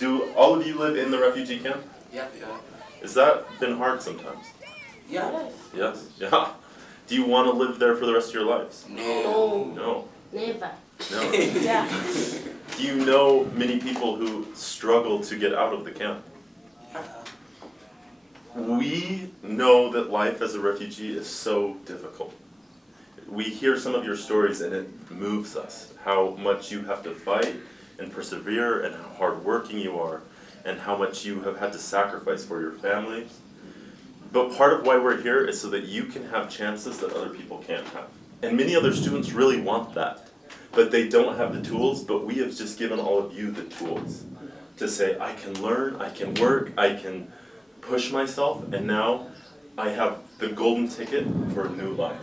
Do all of you live in the refugee camp? Yeah. Has that been hard sometimes? Yeah. Yes? Yeah. Do you want to live there for the rest of your lives? No. Never. No. Yeah. Do you know many people who struggle to get out of the camp? We know that life as a refugee is so difficult. We hear some of your stories and it moves us, how much you have to fight and persevere and how hardworking you are and how much you have had to sacrifice for your families. But part of why we're here is so that you can have chances that other people can't have. And many other students really want that, but they don't have the tools, but we have just given all of you the tools to say, I can learn, I can work, I can push myself, and now I have the golden ticket for a new life.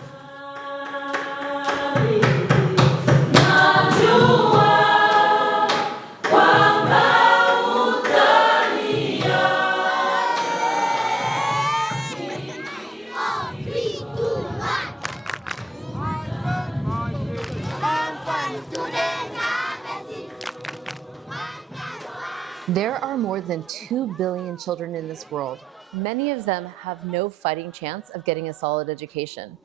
There are more than 2 billion children in this world. Many of them have no fighting chance of getting a solid education.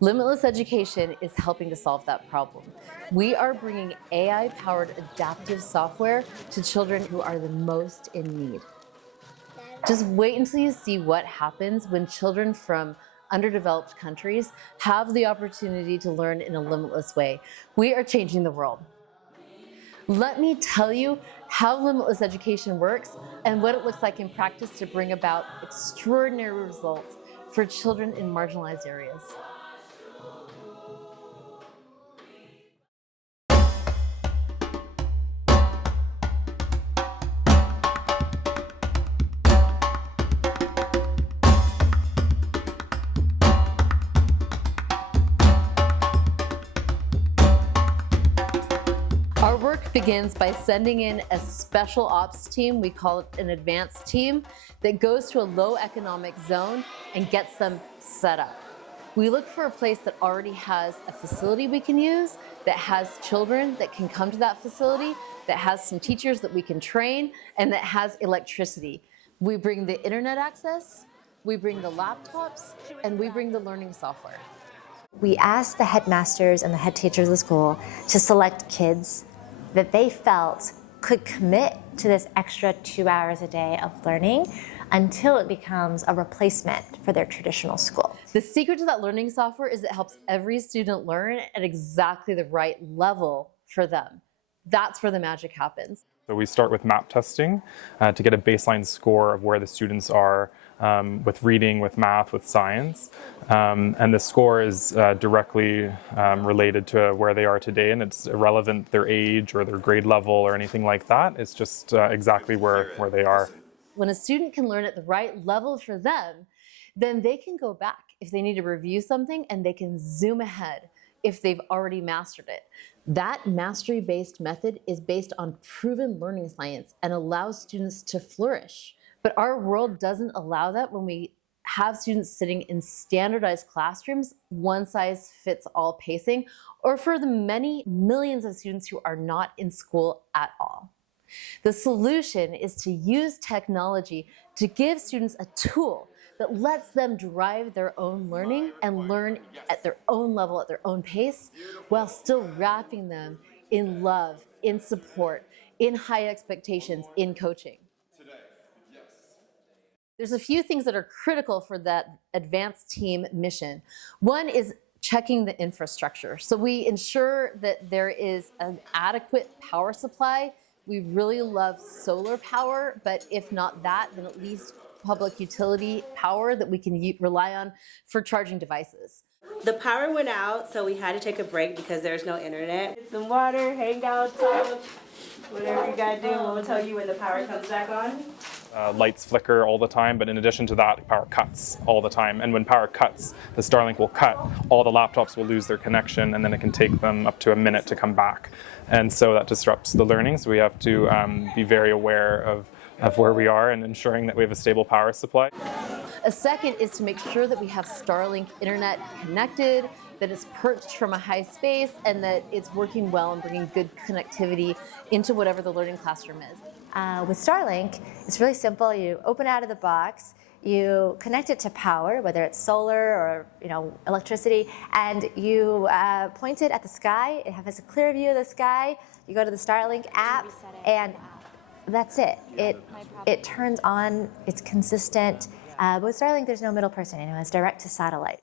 Limitless Education is helping to solve that problem. We are bringing AI-powered adaptive software to children who are the most in need. Just wait until you see what happens when children from underdeveloped countries have the opportunity to learn in a limitless way. We are changing the world. Let me tell you how Limitless Education works and what it looks like in practice to bring about extraordinary results for children in marginalized areas. Our work begins by sending in a special ops team, we call it an advanced team, that goes to a low economic zone and gets them set up. We look for a place that already has a facility we can use, that has children that can come to that facility, that has some teachers that we can train, and that has electricity. We bring the internet access, we bring the laptops, and we bring the learning software. We asked the headmasters and the head teachers of the school to select kids that they felt could commit to this extra 2 hours a day of learning until it becomes a replacement for their traditional school. The secret to that learning software is it helps every student learn at exactly the right level for them. That's where the magic happens. So we start with map testing to get a baseline score of where the students are with reading, with math, with science. And the score is directly related to where they are today, and it's irrelevant their age or their grade level or anything like that. It's just exactly where they are. When a student can learn at the right level for them, then they can go back if they need to review something, and they can zoom ahead if they've already mastered it. That mastery-based method is based on proven learning science and allows students to flourish. But our world doesn't allow that when we have students sitting in standardized classrooms, one-size-fits-all pacing, or for the many millions of students who are not in school at all. The solution is to use technology to give students a tool that lets them drive their own learning and learn at their own level, at their own pace, while still wrapping them in love, in support, in high expectations, in coaching. There's a few things that are critical for that advanced team mission. One is checking the infrastructure. So we ensure that there is an adequate power supply. We really love solar power, but if not that, then at least public utility power that we can rely on for charging devices. The power went out, so we had to take a break because there's no internet. Get some water, hang out, talk, whatever you gotta do. We'll tell you when the power comes back on. Lights flicker all the time, but in addition to that, power cuts all the time. And when power cuts, the Starlink will cut, all the laptops will lose their connection, and then it can take them up to a minute to come back. And so that disrupts the learning, so we have to be very aware of where we are and ensuring that we have a stable power supply. A second is to make sure that we have Starlink internet connected, that it's perched from a high space, and that it's working well and bringing good connectivity into whatever the learning classroom is. With Starlink, it's really simple. You open out of the box, you connect it to power, whether it's solar or electricity, and you point it at the sky. It has a clear view of the sky. You go to the Starlink app, and that's it. It turns on. It's consistent. With Starlink, there's no middle person. It's direct to satellite.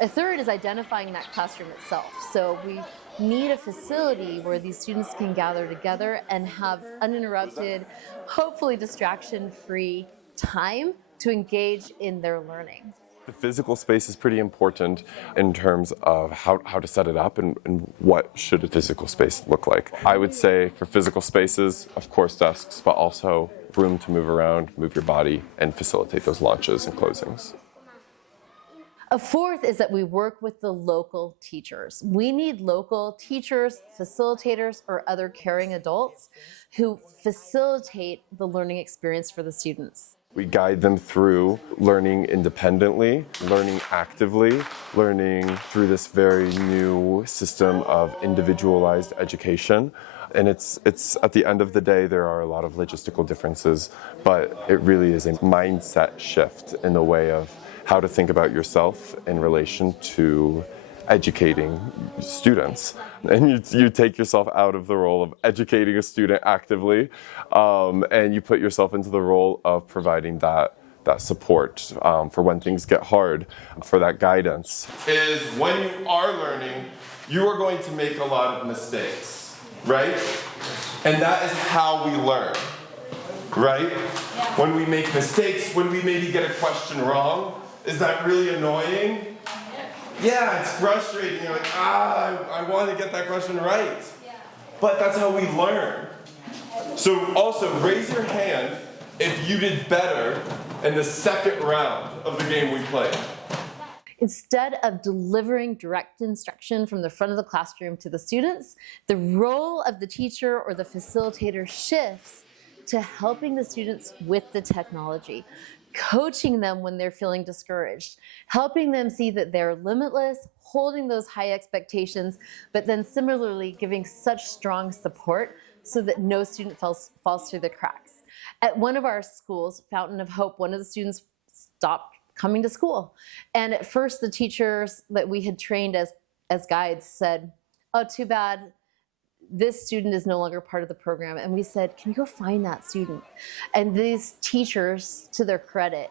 A third is identifying that classroom itself. So we need a facility where these students can gather together and have uninterrupted, hopefully distraction-free time to engage in their learning. The physical space is pretty important in terms of how to set it up and what should a physical space look like. I would say for physical spaces, of course desks, but also room to move around, move your body, and facilitate those launches and closings. A fourth is that we work with the local teachers. We need local teachers, facilitators, or other caring adults who facilitate the learning experience for the students. We guide them through learning independently, learning actively, learning through this very new system of individualized education. And it's at the end of the day, there are a lot of logistical differences, but it really is a mindset shift in the way of how to think about yourself in relation to educating students. And you take yourself out of the role of educating a student actively, and you put yourself into the role of providing that support for when things get hard, for that guidance. Is when you are learning, you are going to make a lot of mistakes, right? And that is how we learn, right? Yeah. When we make mistakes, when we maybe get a question wrong, is that really annoying? Yeah, it's frustrating. You're like, I want to get that question right. But that's how we learn. So also, raise your hand if you did better in the second round of the game we played. Instead of delivering direct instruction from the front of the classroom to the students, the role of the teacher or the facilitator shifts to helping the students with the technology, coaching them when they're feeling discouraged, helping them see that they're limitless, holding those high expectations, but then similarly giving such strong support so that no student falls through the cracks. At one of our schools, Fountain of Hope, one of the students stopped coming to school. And at first the teachers that we had trained as guides said, "Oh, too bad. This student is no longer part of the program." And we said, "Can you go find that student?" And these teachers, to their credit,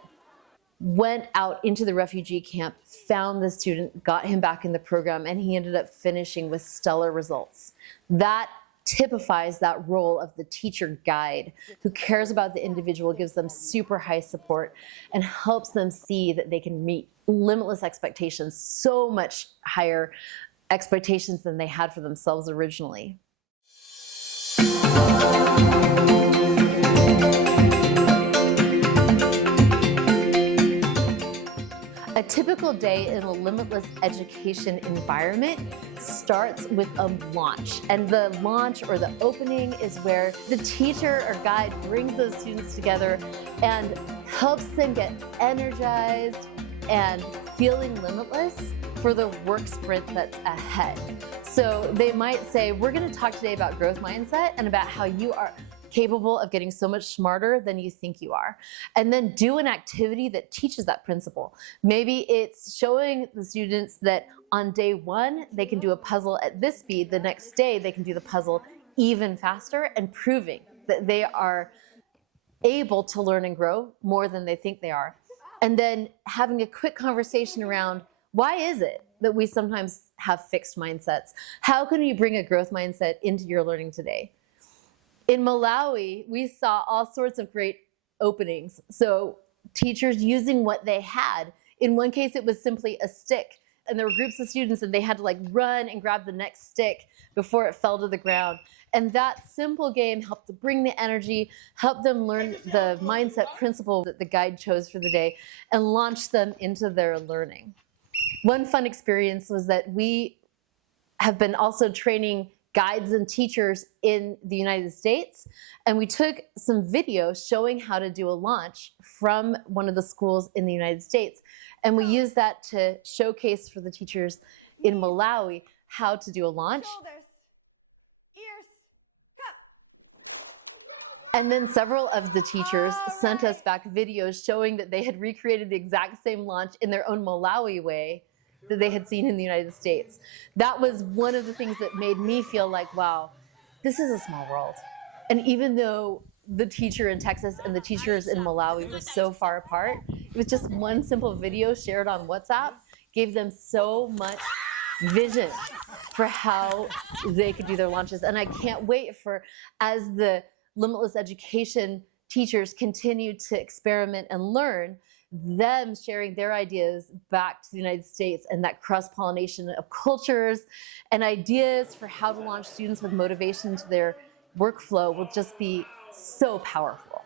went out into the refugee camp, found the student, got him back in the program, and he ended up finishing with stellar results. That typifies that role of the teacher guide who cares about the individual, gives them super high support, and helps them see that they can meet limitless expectations, so much higher expectations than they had for themselves originally. A typical day in a limitless education environment starts with a launch. And the launch or the opening is where the teacher or guide brings those students together and helps them get energized and feeling limitless for the work sprint that's ahead. So they might say, we're going to talk today about growth mindset and about how you are capable of getting so much smarter than you think you are. And then do an activity that teaches that principle. Maybe it's showing the students that on day one, they can do a puzzle at this speed. The next day, they can do the puzzle even faster, and proving that they are able to learn and grow more than they think they are. And then having a quick conversation around, why is it that we sometimes have fixed mindsets? How can you bring a growth mindset into your learning today? In Malawi, we saw all sorts of great openings. So teachers using what they had. In one case, it was simply a stick. And there were groups of students and they had to like run and grab the next stick before it fell to the ground. And that simple game helped to bring the energy, help them learn the mindset principle that the guide chose for the day, and launch them into their learning. One fun experience was that we have been also training guides and teachers in the United States, and we took some video showing how to do a launch from one of the schools in the United States, and we used that to showcase for the teachers in Malawi how to do a launch. And then several of the teachers sent us back videos showing that they had recreated the exact same lunch in their own Malawi way that they had seen in the United States. That was one of the things that made me feel like, wow, this is a small world. And even though the teacher in Texas and the teachers in Malawi were so far apart, it was just one simple video shared on WhatsApp gave them so much vision for how they could do their lunches. And I can't wait for, as the Limitless Education teachers continue to experiment and learn, them sharing their ideas back to the United States, and that cross-pollination of cultures and ideas for how to launch students with motivation to their workflow will just be so powerful.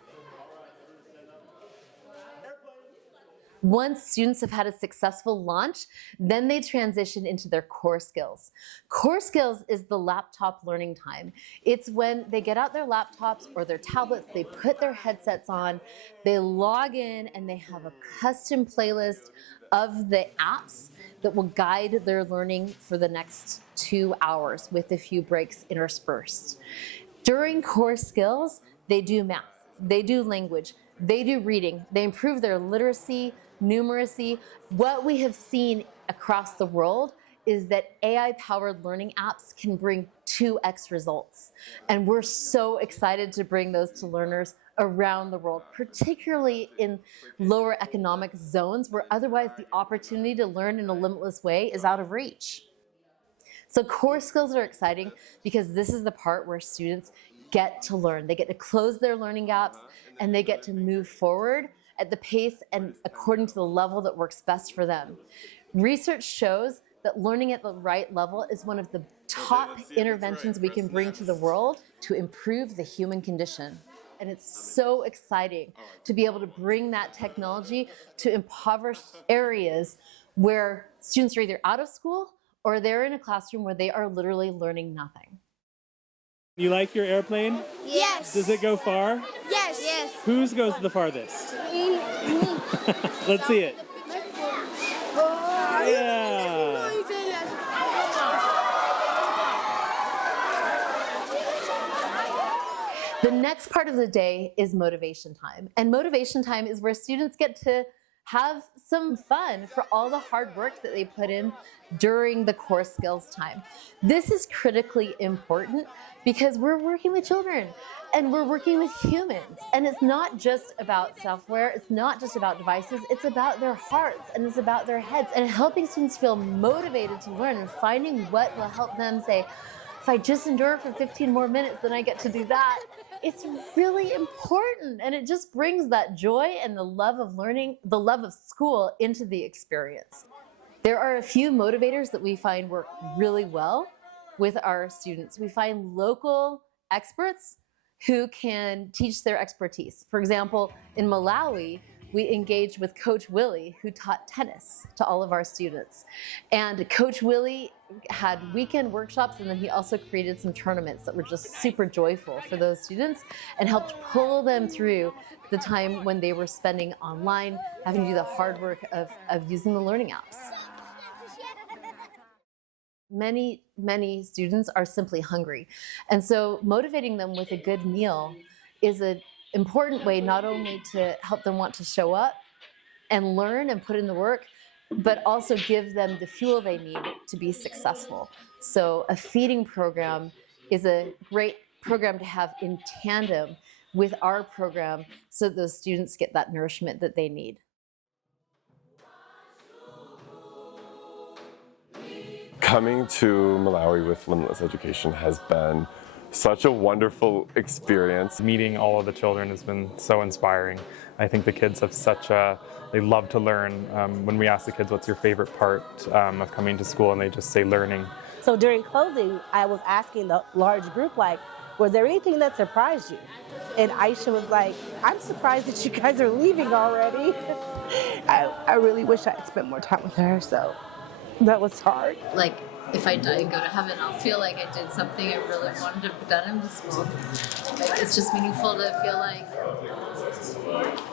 Once students have had a successful launch, then they transition into their core skills. Core skills is the laptop learning time. It's when they get out their laptops or their tablets, they put their headsets on, they log in, and they have a custom playlist of the apps that will guide their learning for the next 2 hours with a few breaks interspersed. During core skills, they do math, they do language, they do reading, they improve their literacy, numeracy. What we have seen across the world is that AI-powered learning apps can bring 2x results. And we're so excited to bring those to learners around the world, particularly in lower economic zones where otherwise the opportunity to learn in a limitless way is out of reach. So core skills are exciting because this is the part where students get to learn. They get to close their learning gaps and they get to move forward at the pace and according to the level that works best for them. Research shows that learning at the right level is one of the top interventions we can bring to the world to improve the human condition. And it's so exciting to be able to bring that technology to impoverished areas where students are either out of school or they're in a classroom where they are literally learning nothing. You like your airplane? Yes. Does it go far? Yes. Yes. Whose goes the farthest? Me. Let's see it. Yeah. The next part of the day is motivation time. And motivation time is where students get to have some fun for all the hard work that they put in during the core skills time. This is critically important because we're working with children and we're working with humans. And it's not just about software, it's not just about devices, it's about their hearts and it's about their heads and helping students feel motivated to learn and finding what will help them say, if I just endure for 15 more minutes, then I get to do that. It's really important, and it just brings that joy and the love of learning, the love of school into the experience. There are a few motivators that we find work really well with our students. We find local experts who can teach their expertise. For example, in Malawi, we engaged with Coach Willie, who taught tennis to all of our students. And Coach Willie had weekend workshops, and then he also created some tournaments that were just super joyful for those students and helped pull them through the time when they were spending online, having to do the hard work of using the learning apps. Many students are simply hungry. And so motivating them with a good meal is an important way not only to help them want to show up and learn and put in the work, but also give them the fuel they need to be successful. So a feeding program is a great program to have in tandem with our program so that those students get that nourishment that they need. Coming to Malawi with Limitless Education has been such a wonderful experience. Meeting all of the children has been so inspiring. I think the kids have they love to learn. When we ask the kids, what's your favorite part of coming to school, and they just say learning. So during closing, I was asking the large group, like, was there anything that surprised you? And Aisha was like, I'm surprised that you guys are leaving already. I really wish I had spent more time with her, so that was hard. Like, if I die and go to heaven, I'll feel like I did something I really wanted to have done in this world. It's just meaningful to feel like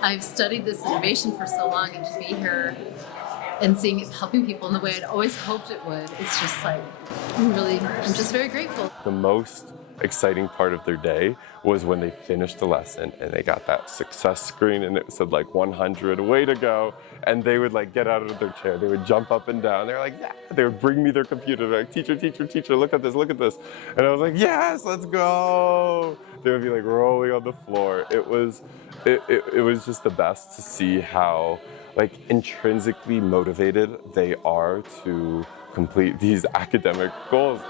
I've studied this innovation for so long, and to be here and seeing it helping people in the way I'd always hoped it would, it's just like, I'm just very grateful. The most exciting part of their day was when they finished the lesson and they got that success screen and it said like 100, way to go. And they would like get out of their chair, they would jump up and down. They're like, yeah. They would bring me their computer, they're like, teacher, teacher, teacher, look at this, look at this. And I was like, yes, let's go. They would be like rolling on the floor. It was just the best to see how like intrinsically motivated they are to complete these academic goals.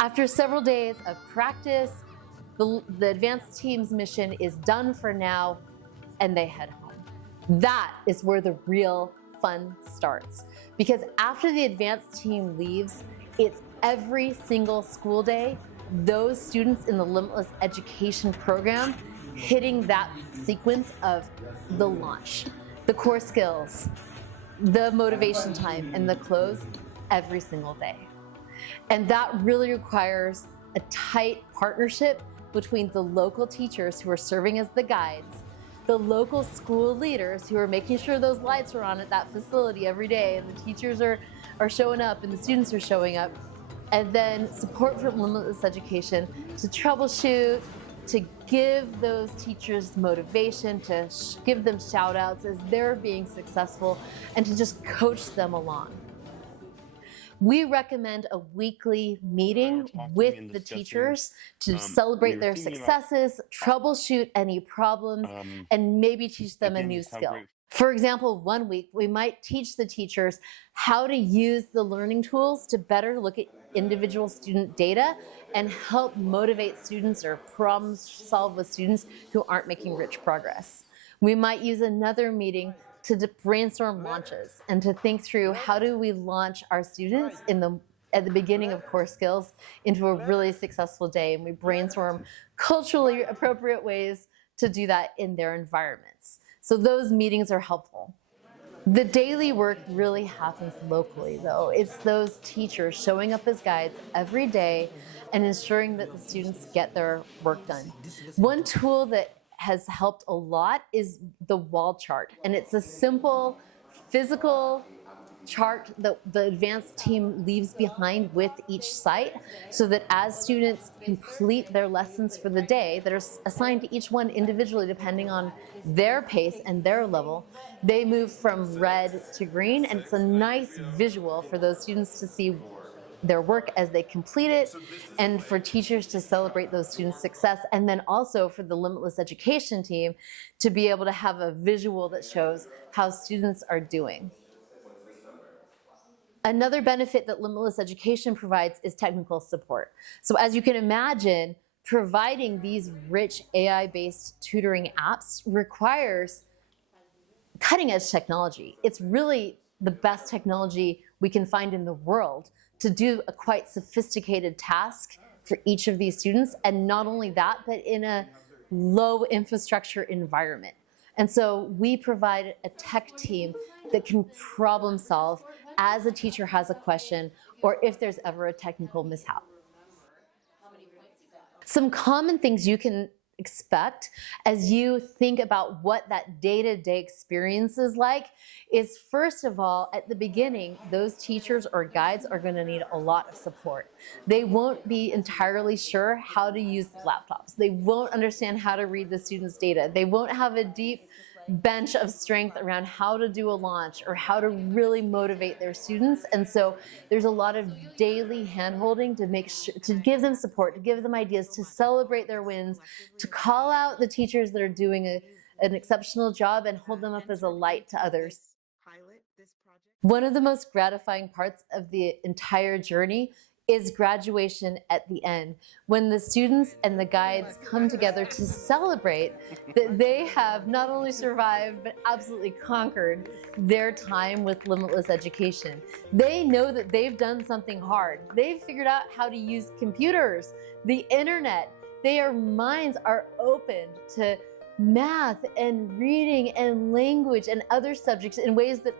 After several days of practice, the advanced team's mission is done for now, and they head home. That is where the real fun starts. Because after the advanced team leaves, it's every single school day, those students in the Limitless Education program hitting that sequence of the launch, the core skills, the motivation time, and the close every single day. And that really requires a tight partnership between the local teachers who are serving as the guides, the local school leaders who are making sure those lights are on at that facility every day and the teachers are showing up and the students are showing up, and then support from Limitless Education to troubleshoot, to give those teachers motivation, to give them shout outs as they're being successful, and to just coach them along. We recommend a weekly meeting with the teachers to celebrate their successes, troubleshoot any problems, and maybe teach them a new skill. For example, one week we might teach the teachers how to use the learning tools to better look at individual student data and help motivate students or problem solve with students who aren't making rich progress. We might use another meeting to brainstorm launches and to think through how do we launch our students at the beginning of core skills into a really successful day, and we brainstorm culturally appropriate ways to do that in their environments. So those meetings are helpful. The daily work really happens locally though. It's those teachers showing up as guides every day and ensuring that the students get their work done. One tool that has helped a lot is the wall chart. And it's a simple physical chart that the advanced team leaves behind with each site so that as students complete their lessons for the day that are assigned to each one individually depending on their pace and their level, they move from red to green, and it's a nice visual for those students to see their work as they complete it, and for teachers to celebrate those students' success, and then also for the Limitless Education team to be able to have a visual that shows how students are doing. Another benefit that Limitless Education provides is technical support. So as you can imagine, providing these rich AI-based tutoring apps requires cutting-edge technology. It's really the best technology we can find in the world to do a quite sophisticated task for each of these students, and not only that, but in a low infrastructure environment. And so we provide a tech team that can problem solve as a teacher has a question or if there's ever a technical mishap. Some common things you can expect as you think about what that day-to-day experience is like is, first of all, at the beginning, those teachers or guides are going to need a lot of support. They won't be entirely sure how to use laptops. They won't understand how to read the students' data. They won't have a deep bench of strength around how to do a launch or how to really motivate their students. And so there's a lot of daily hand-holding to make sure, to give them support, to give them ideas, to celebrate their wins, to call out the teachers that are doing an exceptional job and hold them up as a light to others. One of the most gratifying parts of the entire journey is graduation at the end, when the students and the guides come together to celebrate that they have not only survived, but absolutely conquered their time with Limitless Education. They know that they've done something hard. They've figured out how to use computers, the internet. Their minds are opened to math and reading and language and other subjects in ways that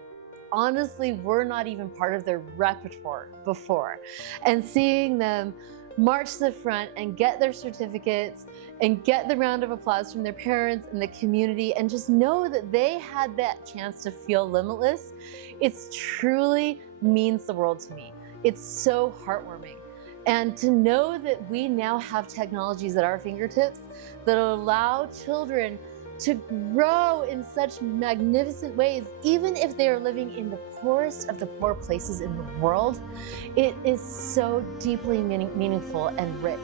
honestly were not even part of their repertoire before. And seeing them march to the front and get their certificates and get the round of applause from their parents and the community and just know that they had that chance to feel limitless, it's truly means the world to me. It's so heartwarming. And to know that we now have technologies at our fingertips that allow children to grow in such magnificent ways, even if they are living in the poorest of the poor places in the world, it is so deeply meaningful and rich.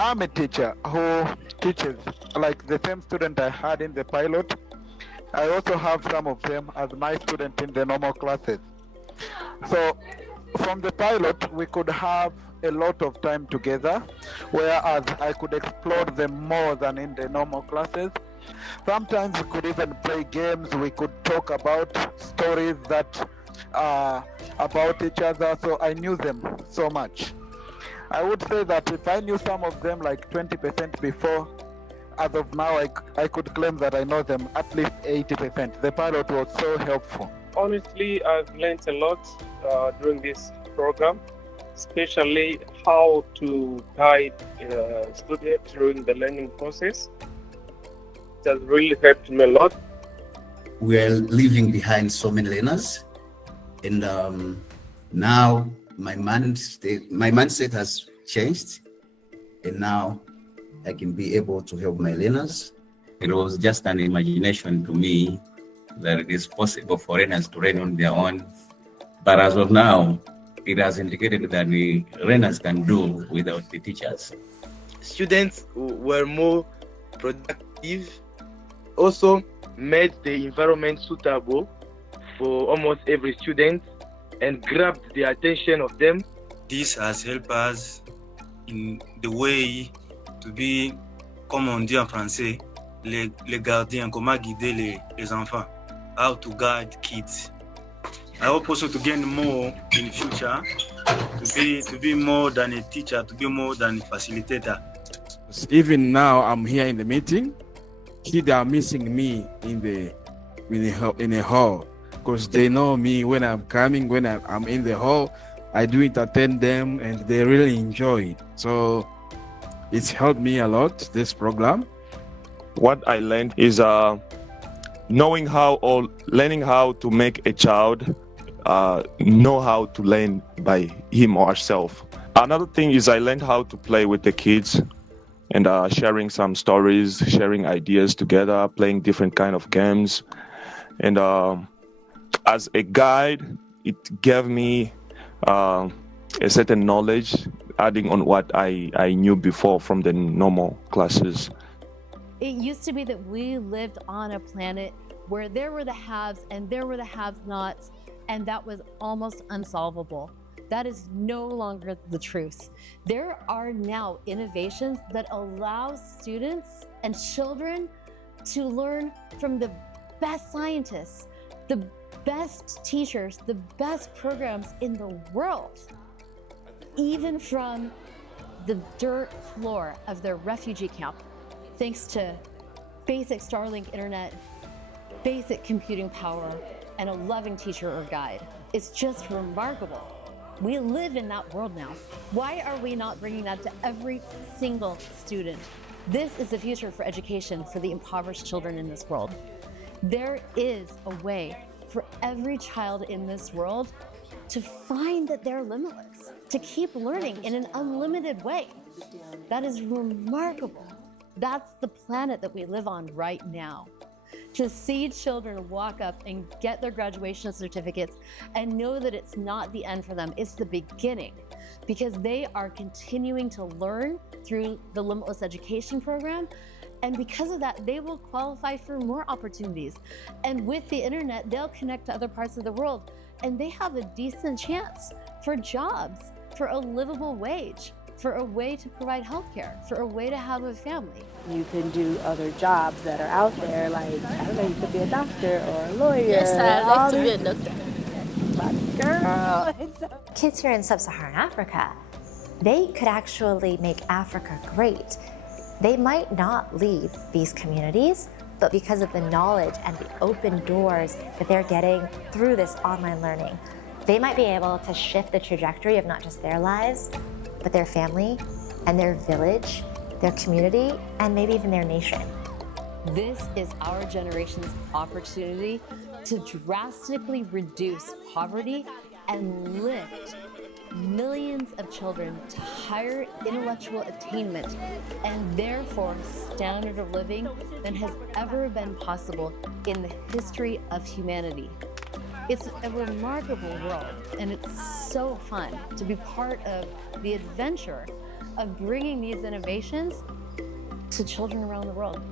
I'm a teacher who teaches like the same student I had in the pilot. I also have some of them as my student in the normal classes. So from the pilot, we could have a lot of time together, whereas I could explore them more than in the normal classes. Sometimes we could even play games. We could talk about stories that are about each other. So I knew them so much. I would say that if I knew some of them like 20% before, as of now, I could claim that I know them at least 80%. The pilot was so helpful. Honestly, I've learned a lot during this program, especially how to guide students during the learning process. It has really helped me a lot. We are leaving behind so many learners, and now my mindset has changed, and now I can be able to help my learners. It was just an imagination to me that it is possible for learners to learn on their own, but as of now, it has indicated that the learners can do without the teachers. Students were more productive, also made the environment suitable for almost every student and grabbed the attention of them. This has helped us in the way to be, comme on dit en français, les gardiens, comment guider les enfants, how to guide kids. I hope also to gain more in the future, to be more than a teacher, to be more than a facilitator. Even now, I'm here in the meeting. Kids are missing me in the hall because they know me when I'm coming. When I'm in the hall, I do entertain them, and they really enjoy it. So it's helped me a lot, this program. What I learned is learning how to make a child know how to learn by him or herself. Another thing is I learned how to play with the kids and sharing some stories, sharing ideas together, playing different kind of games. And as a guide, it gave me a certain knowledge, adding on what I knew before from the normal classes. It used to be that we lived on a planet where there were the haves and there were the have-nots, and that was almost unsolvable. That is no longer the truth. There are now innovations that allow students and children to learn from the best scientists, the best teachers, the best programs in the world, even from the dirt floor of their refugee camp, thanks to basic Starlink internet, basic computing power, and a loving teacher or guide. It's just remarkable. We live in that world now. Why are we not bringing that to every single student? This is the future for education for the impoverished children in this world. There is a way for every child in this world to find that they're limitless, to keep learning in an unlimited way. That is remarkable. That's the planet that we live on right now. To see children walk up and get their graduation certificates and know that it's not the end for them, it's the beginning, because they are continuing to learn through the Limitless Education program And because of that, they will qualify for more opportunities. And with the internet, they'll connect to other parts of the world, and they have a decent chance for jobs, for a livable wage, for a way to provide healthcare, for a way to have a family. You can do other jobs that are out there, like, I don't know, you could be a doctor or a lawyer. Yes, I'd like to be a doctor. Girl. Kids here in sub-Saharan Africa, they could actually make Africa great. They might not leave these communities, but because of the knowledge and the open doors that they're getting through this online learning, they might be able to shift the trajectory of not just their lives, but their family and their village, their community, and maybe even their nation. This is our generation's opportunity to drastically reduce poverty and lift millions of children to higher intellectual attainment and therefore standard of living than has ever been possible in the history of humanity. It's a remarkable world, and it's so fun to be part of the adventure of bringing these innovations to children around the world.